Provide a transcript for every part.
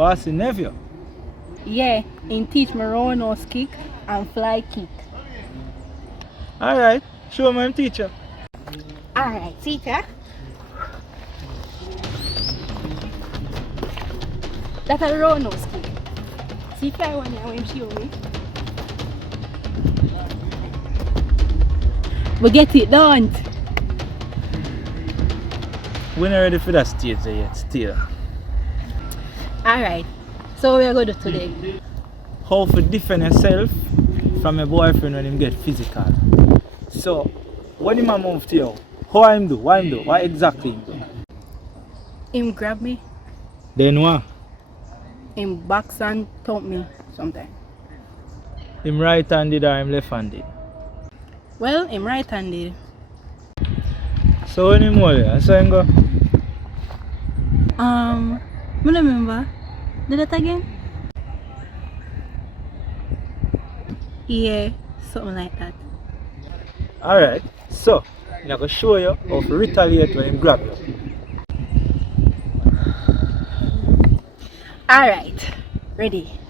Bossy nephew. Yeah, he teach me roundhouse kick and fly kick. Alright, show me him teacher. Alright, teacher. That's a roundhouse kick. See if I want to show me. We get it done. We're not ready for that stage yet, still. Alright, so what are we going to do today? How to defend yourself from your boyfriend when him get physical. So, when him a move to you, how him do? What him do? What exactly him do? Him grab me, Then what? him box and thump me sometimes. Him right-handed or him left-handed? Well, him right-handed. So when him hold you, so him go? I don't remember. Do that again? Yeah, something like that. Alright, so I'm going to show you how to retaliate when him grab you. Alright, ready.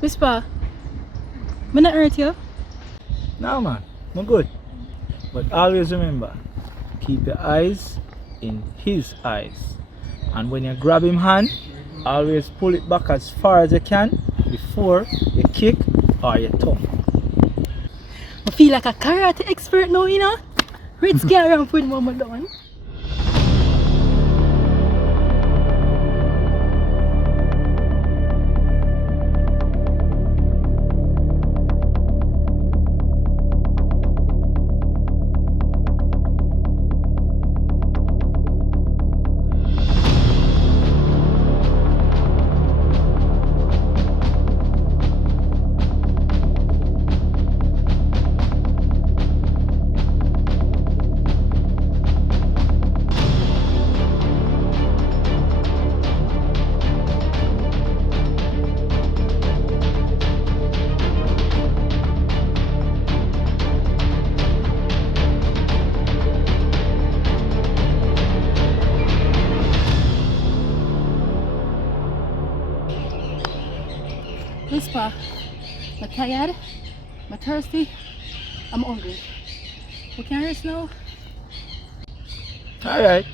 Whisper, I'm not hurt you. No man, I'm good. But always remember, keep your eyes in his eyes. And when you grab him hand, always pull it back as far as you can before you kick or you thump. I feel like a karate expert now, you know? Red scare around putting mama down. Whisper, I'm tired, I'm thirsty, I'm hungry. We can rest now? Alright,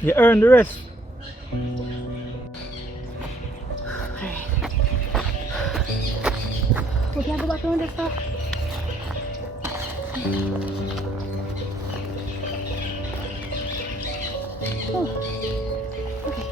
you earn the rest. Alright. We can go back around this stuff? Oh, okay.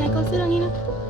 Can I go sit down, you know?